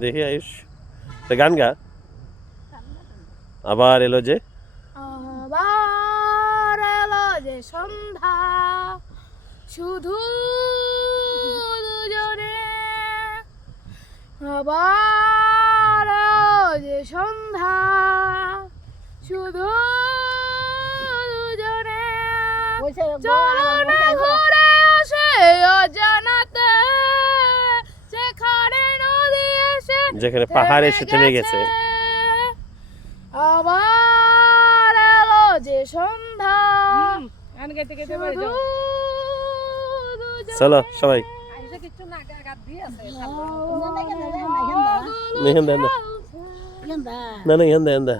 দেখি আয়ুষ। তো গান গা। আবার এলো যে। আবার এলো যে সন্ধ্যা। শুধু দুজনে। আবার এলো যে সন্ধ্যা। শুধু চলো না ঘুরে আসে অজানাতে যেখানে নদী এসে যেখানে পাহাড় এসে থেমে গেছে আবার এলো যে সন্ধ্যা চলো সবাই না না গেন্দা না না এন্দা এন্দা